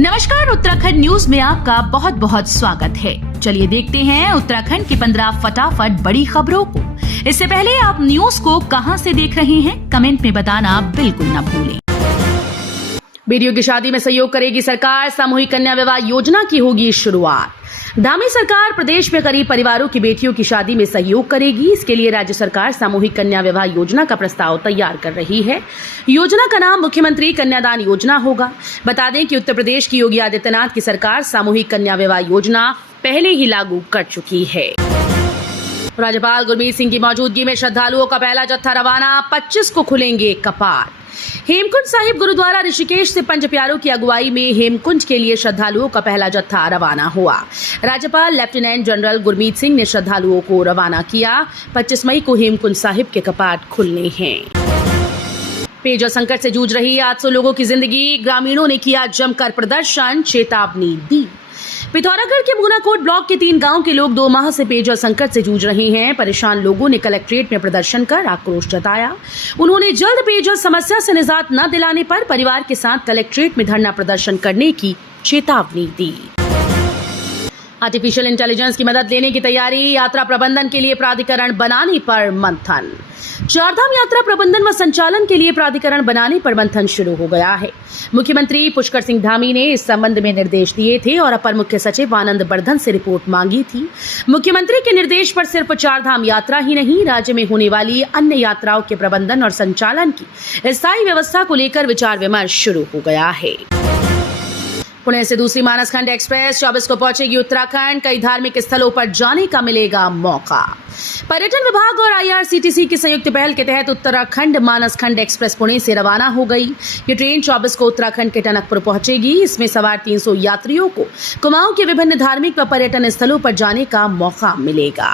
नमस्कार, उत्तराखंड न्यूज में आपका बहुत बहुत स्वागत है। चलिए देखते हैं उत्तराखंड की 15 फटाफट बड़ी खबरों को। इससे पहले आप न्यूज को कहां से देख रहे हैं, कमेंट में बताना बिल्कुल न भूलें। बेटियों की शादी में सहयोग करेगी सरकार, सामूहिक कन्या विवाह योजना की होगी शुरुआत। धामी सरकार प्रदेश में गरीब परिवारों की बेटियों की शादी में सहयोग करेगी। इसके लिए राज्य सरकार सामूहिक कन्या विवाह योजना का प्रस्ताव तैयार कर रही है। योजना का नाम मुख्यमंत्री कन्यादान योजना होगा। बता दें कि उत्तर प्रदेश की योगी आदित्यनाथ की सरकार सामूहिक कन्या विवाह योजना पहले ही लागू कर चुकी है। राज्यपाल गुरमीत सिंह की मौजूदगी में श्रद्धालुओं का पहला जत्था रवाना, 25 को खुलेंगे कपाट। हेमकुंड साहिब गुरुद्वारा ऋषिकेश से पंच प्यारों की अगुवाई में हेमकुंड के लिए श्रद्धालुओं का पहला जत्था रवाना हुआ। राज्यपाल लेफ्टिनेंट जनरल गुरमीत सिंह ने श्रद्धालुओं को रवाना किया। 25 मई को हेमकुंड साहिब के कपाट खुलने हैं। पेयजल संकट से जूझ रही 800 लोगों की जिंदगी, ग्रामीणों ने किया जमकर प्रदर्शन, चेतावनी दी। पिथौरागढ़ के मूनाकोट ब्लॉक के 3 गांव के लोग 2 माह से पेयजल संकट से जूझ रहे हैं। परेशान लोगों ने कलेक्ट्रेट में प्रदर्शन कर आक्रोश जताया। उन्होंने जल्द पेयजल समस्या से निजात न दिलाने पर परिवार के साथ कलेक्ट्रेट में धरना प्रदर्शन करने की चेतावनी दी। आर्टिफिशियल इंटेलिजेंस की मदद लेने की तैयारी, यात्रा प्रबंधन के लिए प्राधिकरण बनाने पर मंथन। चारधाम यात्रा प्रबंधन व संचालन के लिए प्राधिकरण बनाने पर मंथन शुरू हो गया है। मुख्यमंत्री पुष्कर सिंह धामी ने इस संबंध में निर्देश दिए थे और अपर मुख्य सचिव आनंद बर्धन से रिपोर्ट मांगी थी। मुख्यमंत्री के निर्देश पर सिर्फ चारधाम यात्रा ही नहीं, राज्य में होने वाली अन्य यात्राओं के प्रबंधन और संचालन की स्थायी व्यवस्था को लेकर विचार विमर्श शुरू हो गया है। पुणे से दूसरी मानसखंड एक्सप्रेस 24 को पहुंचेगी उत्तराखंड। कई धार्मिक स्थलों पर जाने का मिलेगा मौका। पर्यटन विभाग और IRCTC की संयुक्त पहल के तहत उत्तराखंड मानसखंड एक्सप्रेस पुणे से रवाना हो गई। ये ट्रेन 24 को उत्तराखंड के टनकपुर पहुंचेगी। इसमें सवार 300 यात्रियों को कुमाऊं के विभिन्न धार्मिक व पर्यटन स्थलों पर जाने का मौका मिलेगा।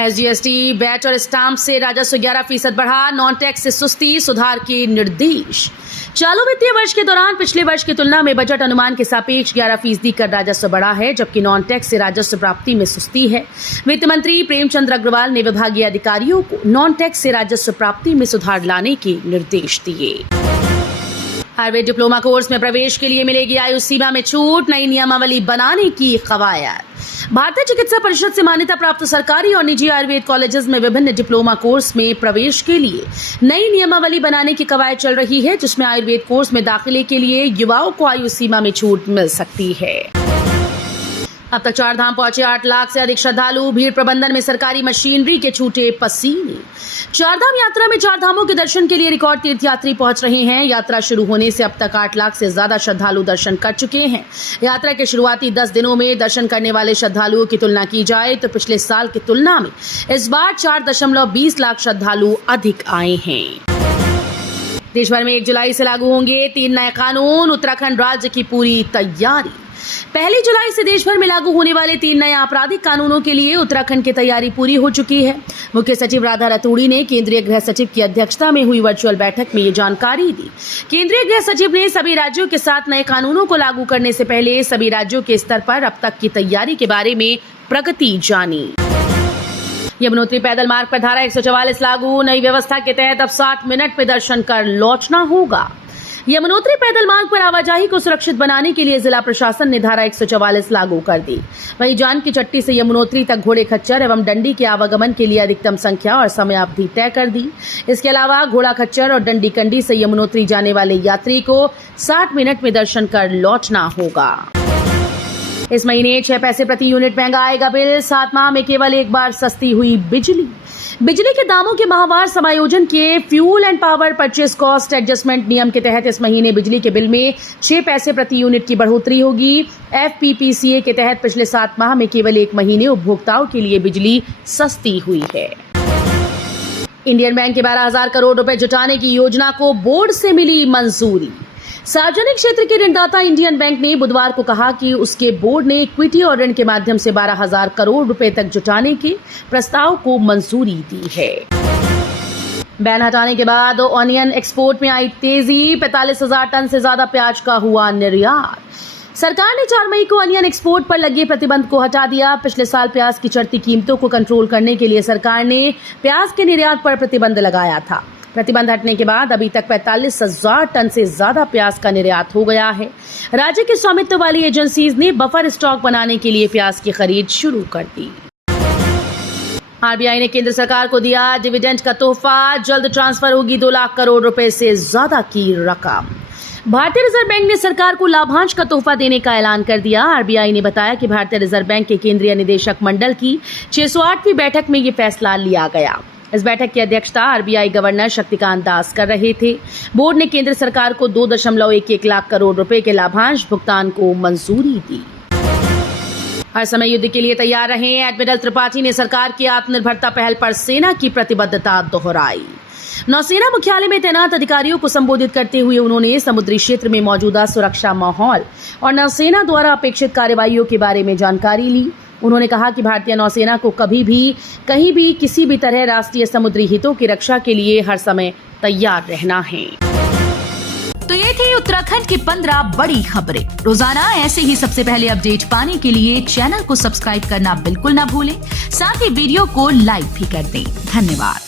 SGST, बैच और स्टाम्प से राजस्व 11% बढ़ा, नॉन टैक्स से सुस्ती, सुधार के निर्देश। चालू वित्तीय वर्ष के दौरान पिछले वर्ष की तुलना में बजट अनुमान के सापेक्ष 11% कर राजस्व बढ़ा है, जबकि नॉन टैक्स से राजस्व प्राप्ति में सुस्ती है। वित्त मंत्री प्रेमचंद्र अग्रवाल ने विभागीय अधिकारियों को नॉन टैक्स से राजस्व प्राप्ति में सुधार लाने के निर्देश दिए। आयुर्वेद डिप्लोमा कोर्स में प्रवेश के लिए मिलेगी आयु सीमा में छूट, नई नियमावली बनाने की कवायद। भारतीय चिकित्सा परिषद से मान्यता प्राप्त सरकारी और निजी आयुर्वेद कॉलेजेस में विभिन्न डिप्लोमा कोर्स में प्रवेश के लिए नई नियमावली बनाने की कवायद चल रही है, जिसमें आयुर्वेद कोर्स में दाखिले के लिए युवाओं को आयु सीमा में छूट मिल सकती है। अब तक चारधाम पहुंचे 8 लाख से अधिक श्रद्धालु, भीड़ प्रबंधन में सरकारी मशीनरी के छूटे पसीने। चारधाम यात्रा में 4 धामों के दर्शन के लिए रिकॉर्ड तीर्थयात्री पहुंच रहे हैं। यात्रा शुरू होने से अब तक 8 लाख से ज्यादा श्रद्धालु दर्शन कर चुके हैं। यात्रा के शुरुआती 10 दिनों में दर्शन करने वाले श्रद्धालुओं की तुलना की जाए तो पिछले साल की तुलना में इस बार 4.20 लाख श्रद्धालु अधिक आए हैं। देश भर में 1 जुलाई से लागू होंगे 3 नए कानून, उत्तराखंड राज्य की पूरी तैयारी। 1 जुलाई से देश भर में लागू होने वाले 3 नए आपराधिक कानूनों के लिए उत्तराखंड की तैयारी पूरी हो चुकी है। मुख्य सचिव राधा रतूड़ी ने केंद्रीय गृह सचिव की अध्यक्षता में हुई वर्चुअल बैठक में ये जानकारी दी। केंद्रीय गृह सचिव ने सभी राज्यों के साथ नए कानूनों को लागू करने से पहले सभी राज्यों के स्तर पर अब तक की तैयारी के बारे में प्रगति जानी। यमुनोत्री पैदल मार्ग पर धारा 144 लागू, नई व्यवस्था के तहत अब 60 मिनट में दर्शन कर लौटना होगा। यमुनोत्री पैदल मार्ग पर आवाजाही को सुरक्षित बनाने के लिए जिला प्रशासन ने धारा 144 लागू कर दी। वहीं जानकी चट्टी से यमुनोत्री तक घोड़े खच्चर एवं डंडी के आवागमन के लिए अधिकतम संख्या और समय अवधि तय कर दी। इसके अलावा घोड़ा खच्चर और डंडी कंडी से यमुनोत्री जाने वाले यात्री को 60 मिनट में दर्शन कर लौटना होगा। इस महीने 6 पैसे प्रति यूनिट महंगा आएगा बिल, 7 माह में केवल एक बार सस्ती हुई बिजली। बिजली के दामों के माहवार समायोजन के fuel and power purchase cost adjustment नियम के तहत इस महीने बिजली के बिल में 6 पैसे प्रति यूनिट की बढ़ोतरी होगी। FPPCA के तहत पिछले 7 माह में केवल 1 महीने उपभोक्ताओं के लिए बिजली सस्ती हुई है। इंडियन बैंक के 12,000 करोड़ रुपए जुटाने की योजना को बोर्ड से मिली मंजूरी। सार्वजनिक क्षेत्र के ऋणदाता इंडियन बैंक ने बुधवार को कहा कि उसके बोर्ड ने इक्विटी और ऋण के माध्यम से 12,000 करोड़ रुपए तक जुटाने के प्रस्ताव को मंजूरी दी है। बैन हटाने के बाद ऑनियन एक्सपोर्ट में आई तेजी, 45,000 टन से ज्यादा प्याज का हुआ निर्यात। सरकार ने 4 मई को अनियन एक्सपोर्ट पर लगे प्रतिबंध को हटा दिया। पिछले साल प्याज की चढ़ती कीमतों को कंट्रोल करने के लिए सरकार ने प्याज के निर्यात पर प्रतिबंध लगाया था। प्रतिबंध हटने के बाद अभी तक 45,000 टन से ज्यादा प्याज का निर्यात हो गया है। राज्य के स्वामित्व वाली एजेंसीज ने बफर स्टॉक बनाने के लिए प्याज की खरीद शुरू कर दी। आरबीआई ने केंद्र सरकार को दिया डिविडेंड का तोहफा, जल्द ट्रांसफर होगी 2 लाख करोड़ रुपए से ज्यादा की रकम। भारतीय रिजर्व बैंक ने सरकार को लाभांश का तोहफा देने का ऐलान कर दिया। आरबीआई ने बताया कि भारतीय रिजर्व बैंक के केंद्रीय निदेशक मंडल की 608वीं बैठक में ये फैसला लिया गया। इस बैठक की अध्यक्षता आरबीआई गवर्नर शक्तिकांत दास कर रहे थे। बोर्ड ने केंद्र सरकार को 2.11 लाख करोड़ रुपए के लाभांश भुगतान को मंजूरी दी। हर समय युद्ध के लिए तैयार रहें, एडमिरल त्रिपाठी ने सरकार की आत्मनिर्भरता पहल पर सेना की प्रतिबद्धता दोहराई। नौसेना मुख्यालय में तैनात अधिकारियों को संबोधित करते हुए उन्होंने समुद्री क्षेत्र में मौजूदा सुरक्षा माहौल और नौसेना द्वारा अपेक्षित कार्रवाइयों के बारे में जानकारी ली। उन्होंने कहा कि भारतीय नौसेना को कभी भी, कहीं भी, किसी भी तरह राष्ट्रीय समुद्री हितों की रक्षा के लिए हर समय तैयार रहना है। तो ये थी उत्तराखंड की 15 बड़ी खबरें। रोजाना ऐसे ही सबसे पहले अपडेट पाने के लिए चैनल को सब्सक्राइब करना बिल्कुल ना भूलें। साथ ही वीडियो को लाइक भी कर दें। धन्यवाद।